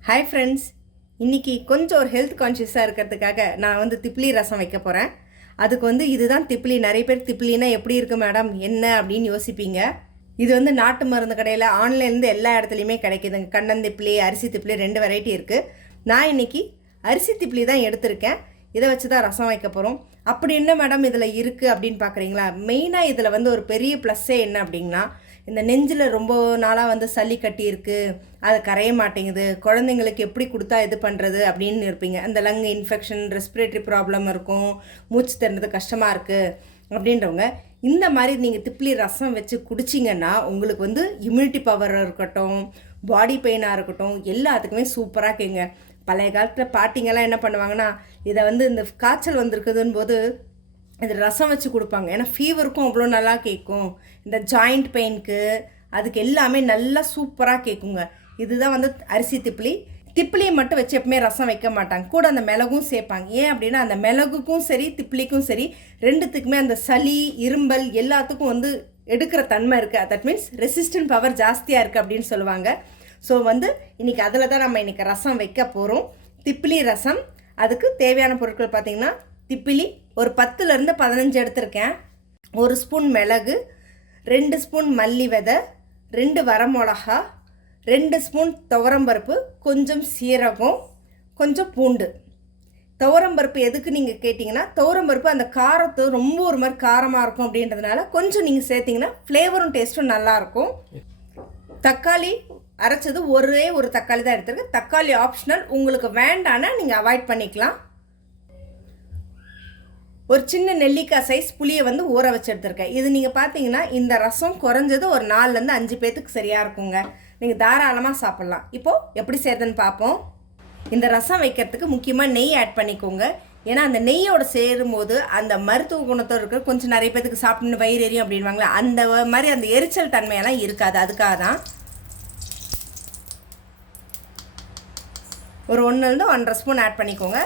Hi friends இன்றைக்கி கொஞ்சம் ஒரு ஹெல்த் கான்ஷியஸாக இருக்கிறதுக்காக நான் வந்து திப்ளி ரசம் வைக்க போகிறேன் அதுக்கு வந்து இதுதான் திப்ளி நிறைய பேர் திப்ளினா எப்படி இருக்கு மேடம் என்ன அப்படின்னு யோசிப்பீங்க. இது வந்து நாட்டு மருந்து கடையில் ஆன்லைன்லேருந்து எல்லா இடத்துலையுமே கிடைக்குதுங்க. கண்ணந்திப்ளி அரிசி திப்ளி ரெண்டு வெரைட்டி இருக்குது நான் இன்னைக்கு அரிசி திப்ளி தான் எடுத்திருக்கேன். இதை வச்சு தான் ரசம் வைக்க போகிறோம் அப்படி என்ன மேடம் இதில் இருக்குது அப்படின்னு பார்க்குறீங்களா மெயினாக இதில் வந்து ஒரு பெரிய ப்ளஸ்ஸே என்ன அப்படின்னா இந்த நெஞ்சில் ரொம்ப நாளாக வந்து சளி கட்டியிருக்கு அது கரைய மாட்டேங்குது குழந்தைங்களுக்கு எப்படி கொடுத்தா இது பண்ணுறது அப்படின்னு இருப்பீங்க. அந்த லங் இன்ஃபெக்ஷன் ரெஸ்பிரேட்டரி ப்ராப்ளம் இருக்கும் மூச்சு திறந்தது கஷ்டமாக இருக்குது அப்படின்றவங்க இந்த மாதிரி நீங்கள் திப்ளி ரசம் வச்சு குடிச்சிங்கன்னா உங்களுக்கு வந்து இம்யூனிட்டி பவர் இருக்கட்டும் பாடி பெயினாக இருக்கட்டும் எல்லாத்துக்குமே சூப்பராக கேங்க. பழைய காலத்தில் பாட்டிங்கெல்லாம் என்ன பண்ணுவாங்கன்னா இதை வந்து இந்த காய்ச்சல் வந்திருக்குதுன்னு போது இது ரசம் வச்சு கொடுப்பாங்க. ஏன்னா ஃபீவருக்கும் அவ்வளோ நல்லா கேட்கும் இந்த ஜாயிண்ட் பெயினுக்கு அதுக்கு எல்லாமே நல்லா சூப்பராக கேட்குங்க இதுதான் வந்து அரிசி திப்ளி திப்ளியை மட்டும் வச்சு எப்பவுமே ரசம் வைக்க மாட்டாங்க. கூட அந்த மிளகும் சேர்ப்பாங்க. ஏன் அப்படின்னா அந்த மிளகுக்கும் சரி திப்ளிக்கும் சரி ரெண்டுத்துக்குமே அந்த சளி இரும்பல் எல்லாத்துக்கும் வந்து எடுக்கிற தன்மை இருக்குது தட் மீன்ஸ் ரெசிஸ்டன்ட் பவர் ஜாஸ்தியாக இருக்குது அப்படின்னு சொல்லுவாங்க. ஸோ வந்து இன்றைக்கி அதில் தான் நம்ம இன்றைக்கி ரசம் வைக்க போகிறோம் திப்ளி ரசம். அதுக்கு தேவையான பொருட்கள் பார்த்திங்கன்னா திப்பிலி ஒரு பத்துலேருந்து பதினஞ்சு எடுத்திருக்கேன். ஒரு ஸ்பூன் மிளகு ரெண்டு ஸ்பூன் மல்லி விதை ரெண்டு வரமிளகா ரெண்டு ஸ்பூன் துவரம்பருப்பு கொஞ்சம் சீரகம் கொஞ்சம் பூண்டு. துவரம்பருப்பு எதுக்கு நீங்கள் கேட்டிங்கன்னா துவரம்பருப்பு அந்த காரத்து ரொம்ப ஒரு மாதிரி காரமாக இருக்கும் அப்படின்றதுனால கொஞ்சம் நீங்கள் சேர்த்திங்கன்னா ஃப்ளேவரும் டேஸ்ட்டும் நல்லாயிருக்கும் தக்காளி அரைச்சது ஒரே ஒரு தக்காளி தான் எடுத்துருக்கு தக்காளி ஆப்ஷனல் உங்களுக்கு வேண்டானா நீங்கள் அவாய்ட் பண்ணிக்கலாம். ஒரு சின்ன நெல்லிக்காய் சைஸ் புளியை வந்து ஊற வச்சு எடுத்திருக்கேன். இது நீங்கள் பார்த்தீங்கன்னா இந்த ரசம் குறைஞ்சது ஒரு நாலுலேருந்து அஞ்சு பேத்துக்கு சரியாக இருக்குங்க. நீங்கள் தாராளமாக சாப்பிட்லாம். இப்போது எப்படி செய்யறதுன்னு பார்ப்போம் இந்த ரசம் வைக்கிறதுக்கு முக்கியமாக நெய் ஆட் பண்ணிக்கோங்க. ஏன்னா அந்த நெய்யோட சேரும்போது அந்த மருத்துவ குணத்தோடு இருக்கிற கொஞ்சம் நிறைய பேத்துக்கு சாப்பிடணும் வயிறு எரியும் அப்படின்வாங்களே அந்த மாதிரி அந்த எரிச்சல் தன்மையெல்லாம் இருக்காது. அதுக்காக தான் ஒரு ஒன்றுலேருந்து ஒன்றரை ஸ்பூன் ஆட் பண்ணிக்கோங்க.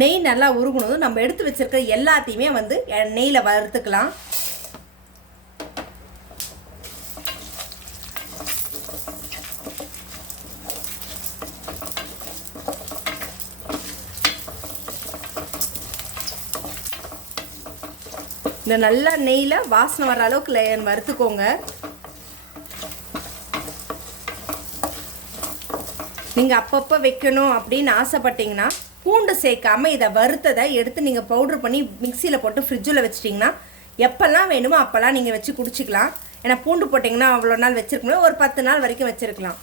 நெய் நல்லா உருகுனதும் நம்ம எடுத்து வச்சிருக்கிற எல்லாத்தையுமே வந்து நெய்யில் வறுத்துக்கலாம். இந்த நல்லா நெய்யில் வாசனை வர அளவுக்கு லேயன் வறுத்துக்கோங்க. நீங்கள் அப்பப்போ வைக்கணும் அப்படின்னு ஆசைப்பட்டீங்கன்னா பூண்டு சேர்க்காம இதை வறுத்ததை எடுத்து நீங்கள் பவுடர் பண்ணி மிக்சியில் போட்டு ஃப்ரிட்ஜில் வச்சிட்டிங்கன்னா எப்போல்லாம் வேணுமோ அப்போல்லாம் நீங்கள் வச்சு குடிச்சிக்கலாம். ஏன்னா பூண்டு போட்டிங்கன்னா அவ்வளோ நாள் வச்சுருக்கணும் ஒரு பத்து நாள் வரைக்கும் வச்சுருக்கலாம்.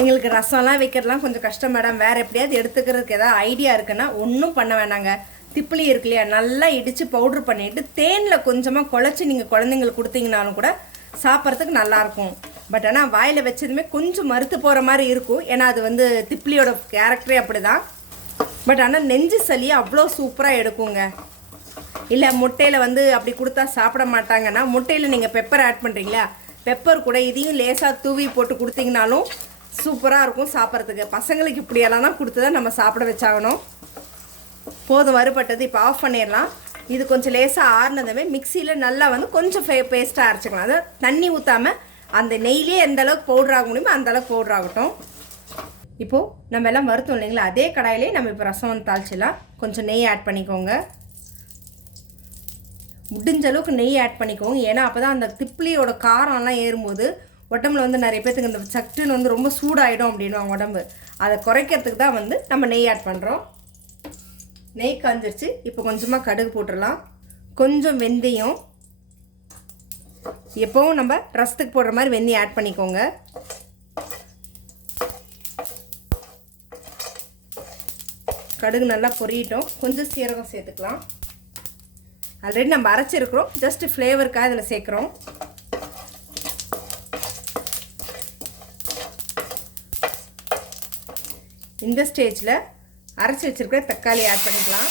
எங்களுக்கு ரசம்லாம் வைக்கிறதுலாம் கொஞ்சம் கஷ்டம் மேடம். வேறு எப்படியாவது எடுத்துக்கிறதுக்கு ஏதாவது ஐடியா இருக்குன்னா ஒன்றும் பண்ண வேணாங்க. திப்பிலி இருக்கு இல்லையா நல்லா இடித்து பவுட்ரு பண்ணிவிட்டு தேனில் கொஞ்சமாக குழச்சி நீங்கள் குழந்தைங்களுக்கு கொடுத்தீங்கனாலும் கூட சாப்பிட்றதுக்கு நல்லாயிருக்கும் பட் ஆனால் வாயில் வச்சதுமே கொஞ்சம் மறுத்து போகிற மாதிரி இருக்கும். ஏன்னா அது வந்து திப்ளியோட கேரக்டரே அப்படி தான் பட் ஆனால் நெஞ்சு சளியை அவ்வளோ சூப்பராக எடுக்குங்க. இல்லை முட்டையில் வந்து அப்படி கொடுத்தா சாப்பிட மாட்டாங்கன்னா முட்டையில் நீங்கள் பெப்பர் ஆட் பண்ணுறீங்களா பெப்பர் கூட இதையும் லேசாக தூவி போட்டு கொடுத்தீங்கனாலும் சூப்பராக இருக்கும் சாப்பிட்றதுக்கு. பசங்களுக்கு இப்படியெல்லாம் தான் கொடுத்து தான் நம்ம சாப்பிட வச்சாகணும். போதும் வறுபட்டது இப்போ ஆஃப் பண்ணிடலாம். இது கொஞ்சம் லேசாக ஆறுனதுமே மிக்சியில் நல்லா வந்து கொஞ்சம் ஃபே பேஸ்ட்டாக அரைச்சிக்கலாம். அதாவது தண்ணி ஊற்றாமல் அந்த நெய்லேயே எந்த அளவுக்கு பவுடர் ஆக முடியுமோ அந்த அளவுக்கு பவுடர் ஆகட்டும். இப்போது நம்ம எல்லாம் வறுத்தோம் இல்லைங்களா? அதே கடாயிலே நம்ம இப்போ ரசம் வந்து தாளிச்சிடலாம். கொஞ்சம் நெய் ஆட் பண்ணிக்கோங்க. முடிஞ்ச அளவுக்கு நெய் ஆட் பண்ணிக்கோங்க. ஏன்னா அப்போ தான் அந்த திப்ளியோட காரம்லாம் ஏறும்போது உடம்புல வந்து நிறைய பேர்த்துக்கு இந்த சட்டுன்னு வந்து ரொம்ப சூடாயிடும் அப்படின்வாங்க உடம்பு. அதை குறைக்கிறதுக்கு தான் வந்து நம்ம நெய் ஆட் பண்ணுறோம் நெய் காஞ்சிருச்சு. இப்போ கொஞ்சமாக கடுகு போட்டுடலாம். கொஞ்சம் வெந்தயம் எப்போவும் நம்ம ரசத்துக்கு போடுற மாதிரி வெந்நி ஆட் பண்ணிக்கோங்க. கடுகு நல்லா பொரியட்டும். கொஞ்சம் சீரகம் சேர்த்துக்கலாம். ஆல்ரெடி நம்ம அரைச்சிருக்கிறோம். ஜஸ்ட் ஃப்ளேவருக்காக இதில் சேர்க்குறோம். இந்த ஸ்டேஜில் அரைச்சி வச்சுருக்க தக்காளி ஆட் பண்ணிக்கலாம்.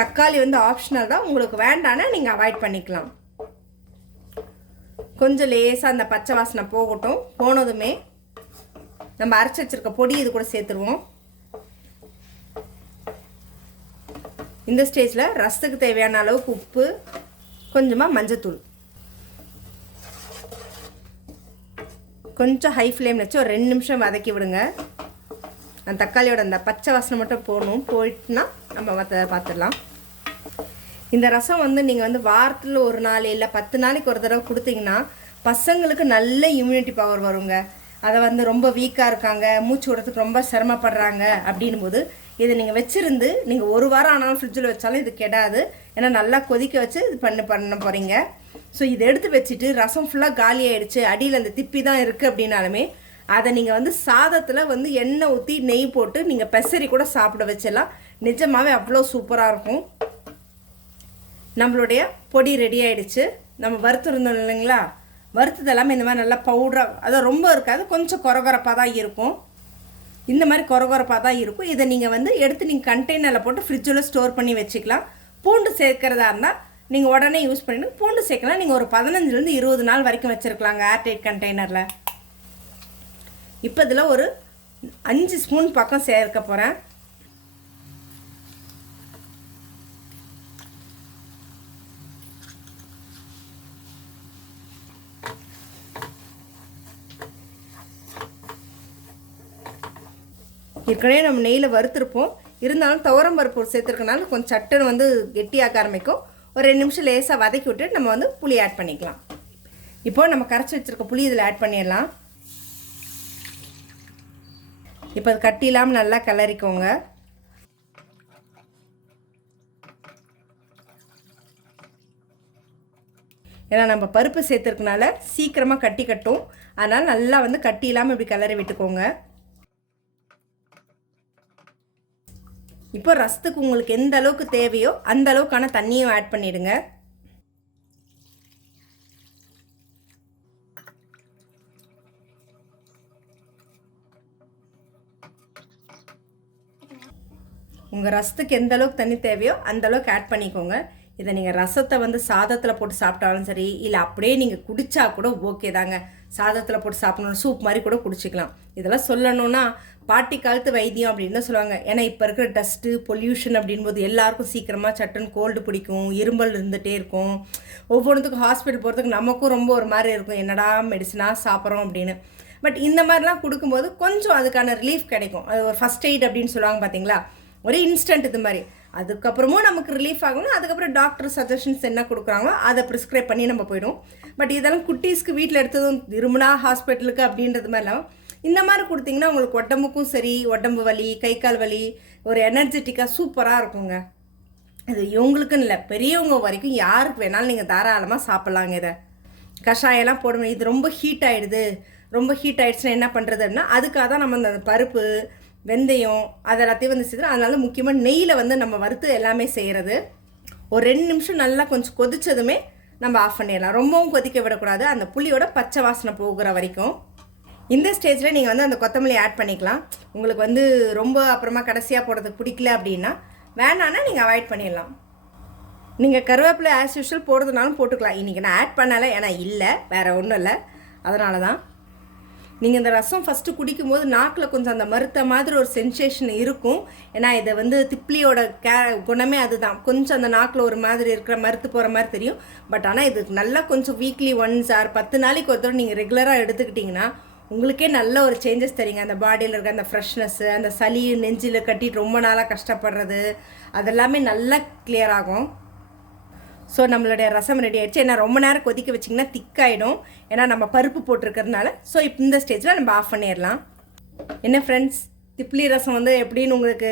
தக்காளி வந்து ஆப்ஷனல் தான். உங்களுக்கு வேண்டானா நீங்கள் அவாய்ட் பண்ணிக்கலாம். கொஞ்சம் லேசாக அந்த பச்சை வாசனை போகட்டும். போனதுமே நம்ம அரைச்சி வச்சிருக்க பொடி இது கூட சேர்த்துருவோம். இந்த ஸ்டேஜில் ரசத்துக்கு தேவையான அளவுக்கு உப்பு கொஞ்சமாக மஞ்சத்தூள். கொஞ்சம் ஹை ஃப்ளேமில் வச்சு ஒரு ரெண்டு நிமிஷம் வதக்கி விடுங்க. அந்த தக்காளியோட அந்த பச்சை வாசனை மட்டும் போகணும் போயிட்டுனா நம்ம மற்ற பார்த்துடலாம். இந்த ரசம் வந்து நீங்கள் வந்து வாரத்தில் ஒரு நாள் இல்லை பத்து நாளைக்கு ஒரு தடவை கொடுத்தீங்கன்னா பசங்களுக்கு நல்ல இம்யூனிட்டி பவர் வருங்க. அதை வந்து ரொம்ப வீக்காக இருக்காங்க மூச்சு விடுறதுக்கு ரொம்ப சிரமப்படுறாங்க அப்படின் போது இதை நீங்கள் வச்சுருந்து நீங்கள் ஒரு வாரம் ஆனாலும் ஃப்ரிட்ஜில் வச்சாலும் இது கெடாது. ஏன்னா நல்லா கொதிக்க வச்சு இது பண்ண பண்ண போகிறீங்க ஸோ இதை எடுத்து வச்சுட்டு ரசம் ஃபுல்லாக காலி ஆகிடுச்சு அடியில் அந்த திப்பி தான் இருக்குது அப்படின்னாலுமே அதை நீங்கள் வந்து சாதத்தில் வந்து எண்ணெய் ஊற்றி நெய் போட்டு நீங்கள் பெசரி கூட சாப்பிட வச்சிடலாம். நிஜமாகவே அவ்வளோ சூப்பராக இருக்கும். நம்மளுடைய பொடி ரெடி ஆகிடுச்சு நம்ம வறுத்துருந்தோம் இல்லைங்களா? வறுத்தது எல்லாமே இந்த மாதிரி நல்லா பவுடராக அதான் ரொம்ப இருக்காது கொஞ்சம் குறகுறப்பாக தான் இருக்கும். இந்த மாதிரி குறகுறப்பாக தான் இருக்கும். இதை நீங்கள் வந்து எடுத்து நீங்கள் கண்டெய்னரில் போட்டு ஃப்ரிட்ஜில் ஸ்டோர் பண்ணி வச்சுக்கலாம். பூண்டு சேர்க்குறதா இருந்தால் நீங்கள் உடனே யூஸ் பண்ணிட்டு பூண்டு சேர்க்கலாம். நீங்கள் ஒரு பதினஞ்சுலேருந்து இருபது நாள் வரைக்கும் வச்சுருக்கலாங்க ஏர்டைட் கண்டெய்னரில் இப்போ இதில் ஒரு அஞ்சு ஸ்பூன் பக்கம் சேர்க்க போகிறேன் ஏற்கனவே நம்ம நெய்யில் வறுத்துருப்போம். இருந்தாலும் துவரம் பருப்பு சேர்த்துருக்கனால கொஞ்சம் சட்டுன்னு வந்து கெட்டியாக ஆரம்பிக்கும். ஒரு ரெண்டு நிமிஷம் லேசாக வதக்கி விட்டு நம்ம வந்து புளி ஆட் பண்ணிக்கலாம். இப்போ நம்ம கரைச்சி வச்சுருக்க புளி இதில் ஆட் பண்ணிடலாம். இப்போ அது கட்டி இல்லாமல் நல்லா கிளறிக்கோங்க. ஏன்னா நம்ம பருப்பு சேர்த்துருக்கனால சீக்கிரமாக கட்டி கட்டும். அதனால் நல்லா வந்து கட்டி இல்லாமல் இப்படி கிளறி விட்டுக்கோங்க. இப்போ ரசத்துக்கு உங்களுக்கு எந்த அளவுக்கு தேவையோ அந்த அளவுக்கான தண்ணியும் ஆட் பண்ணிடுங்க. உங்கள் ரசத்துக்கு எந்த அளவுக்கு தண்ணி தேவையோ அந்த அளவுக்கு ஆட் பண்ணிக்கோங்க. இதை நீங்கள் ரசத்தை வந்து சாதத்தில் போட்டு சாப்பிட்டாலும் சரி இல்லை அப்படியே நீங்கள் குடித்தா கூட ஓகே தாங்க. சாதத்தில் போட்டு சாப்பிடணும் சூப் மாதிரி கூட குடிச்சிக்கலாம். இதெல்லாம் சொல்லணும்னா பாட்டி காலத்து வைத்தியம் அப்படின்னு தான் சொல்லுவாங்க. ஏன்னா இப்போ இருக்கிற டஸ்ட்டு பொல்யூஷன் அப்படின்போது எல்லாருக்கும் சீக்கிரமாக சட்டுன்னு கோல்டு பிடிக்கும் இரும்பல் இருந்துகிட்டே இருக்கும். ஒவ்வொன்றுத்துக்கும் ஹாஸ்பிட்டல் போகிறதுக்கு நமக்கும் ரொம்ப ஒரு மாதிரி இருக்கும். என்னடா மெடிசனாக சாப்பிட்றோம் அப்படின்னு. பட் இந்த மாதிரிலாம் கொடுக்கும்போது கொஞ்சம் அதுக்கான ரிலீஃப் கிடைக்கும். அது ஒரு ஃபஸ்ட் எய்ட் அப்படின்னு சொல்லுவாங்க பார்த்தீங்களா ஒரு இன்ஸ்டன்ட் இது மாதிரி. அதுக்கப்புறமும் நமக்கு ரிலீஃப் ஆகணும். அதுக்கப்புறம் டாக்டர் சஜஷன்ஸ் என்ன கொடுக்குறாங்களோ அதை ப்ரிஸ்கிரைப் பண்ணி நம்ம போயிடும் பட் இதெல்லாம் குட்டீஸ்க்கு வீட்டில் எடுத்ததும் திரும்பினா ஹாஸ்பிட்டலுக்கு அப்படின்றது மாதிரிலாம் இந்த மாதிரி கொடுத்தீங்கன்னா உங்களுக்கு உடம்புக்கும் சரி உடம்பு வலி கை கால் வலி ஒரு எனர்ஜெட்டிக்காக சூப்பராக இருக்குங்க. இது இவங்களுக்குன்னு இல்லை பெரியவங்க வரைக்கும் யாருக்கு வேணாலும் நீங்கள் தாராளமாக சாப்பிட்லாங்க இதை. கஷாயெல்லாம் போடணும் இது ரொம்ப ஹீட் ஆகிடுது ரொம்ப ஹீட் ஆகிடுச்சுன்னா என்ன பண்ணுறதுன்னா அதுக்காக தான் நம்ம அந்த பருப்பு வெந்தயம் அது எல்லாத்தையும் வந்து செய்கிறோம் அதனால முக்கியமாக நெய்யில் வந்து நம்ம வறுத்து எல்லாமே செய்கிறது ஒரு ரெண்டு நிமிஷம் நல்லா கொஞ்சம் கொதிச்சதுமே நம்ம ஆஃப் பண்ணிடலாம். ரொம்பவும் கொதிக்க விடக்கூடாது. அந்த புளியோட பச்சை வாசனை போகிற வரைக்கும். இந்த ஸ்டேஜில் நீங்கள் வந்து அந்த கொத்தமல்லி ஆட் பண்ணிக்கலாம். உங்களுக்கு வந்து ரொம்ப அப்புறமா கடைசியாக போடுறதுக்கு பிடிக்கல அப்படின்னா வேணான்னா நீங்கள் அவாய்ட் பண்ணிடலாம். நீங்கள் கருவேப்பிலை ஆஸ் யூஷுவல் போடுறதுனாலும் போட்டுக்கலாம். இன்றைக்கி நான் ஆட் பண்ணலை ஏன்னா இல்லை வேறு ஒன்றும் இல்லை. அதனால தான் நீங்கள் இந்த ரசம் ஃபஸ்ட்டு குடிக்கும்போது நாக்கில் கொஞ்சம் அந்த மறுத்த மாதிரி ஒரு சென்சேஷன் இருக்கும். ஏன்னா இதை வந்து திப்ளியோட கே குணமே அதுதான். கொஞ்சம் அந்த நாக்கில் ஒரு மாதிரி இருக்கிற மருத்து போகிற மாதிரி தெரியும். பட் ஆனால் இது நல்லா கொஞ்சம் வீக்லி ஒன்ஸ் ஆர் பத்து நாளைக்கு ஒரு தடவை நீங்கள் ரெகுலராக எடுத்துக்கிட்டிங்கன்னா உங்களுக்கே நல்ல ஒரு சேஞ்சஸ் தெரியுங்க அந்த பாடியில் இருக்க அந்த ஃப்ரெஷ்னஸ்ஸு அந்த சளி நெஞ்சில் கட்டிட்டு ரொம்ப நாளாக கஷ்டப்படுறது அதெல்லாமே நல்லா கிளியர் ஆகும். ஸோ நம்மளுடைய ரசம் ரெடி ஆகிடுச்சு ஏன்னா ரொம்ப நேரம் கொதிக்க வச்சிங்கன்னா திக்காயிடும். ஏன்னா நம்ம பருப்பு போட்டிருக்கிறதுனால. ஸோ இப்போ இந்த ஸ்டேஜில் நம்ம ஆஃப் பண்ணிடலாம். என்ன ஃப்ரெண்ட்ஸ் திப்ளி ரசம் வந்து எப்படின்னு உங்களுக்கு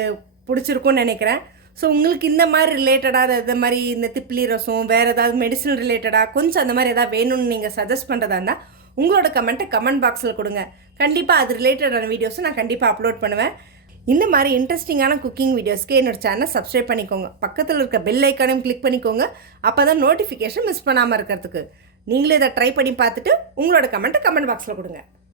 பிடிச்சிருக்கும்னு நினைக்கிறேன். ஸோ உங்களுக்கு இந்த மாதிரி ரிலேட்டடாக இந்த மாதிரி இந்த திப்ளி ரசம் வேறு ஏதாவது மெடிசன் ரிலேட்டடாக கொஞ்சம் அந்த மாதிரி எதாவது வேணும்னு நீங்கள் சஜஸ்ட் பண்ணுறதா இருந்தால் உங்களோட கமெண்ட்டை கமெண்ட் பாக்ஸில் கொடுங்க. கண்டிப்பாக அது ரிலேட்டடான வீடியோஸும் நான் கண்டிப்பாக அப்லோட் பண்ணுவேன். இந்த மாதிரி இன்ட்ரெஸ்டிங்கான குக்கிங் வீடியோஸ்க்கு என்னோட சேனல் சப்ஸ்கிரைப் பண்ணிக்கோங்க. பக்கத்தில் இருக்க பெல் ஐக்கானையும் கிளிக் பண்ணிக்கோங்க. அப்போ தான் நோட்டிஃபிகேஷன் மிஸ் பண்ணாமல் இருக்கிறதுக்கு. நீங்களே இதை ட்ரை பண்ணி பார்த்துட்டு உங்களோட கமெண்ட்டை கமெண்ட் பாக்ஸில் கொடுங்க.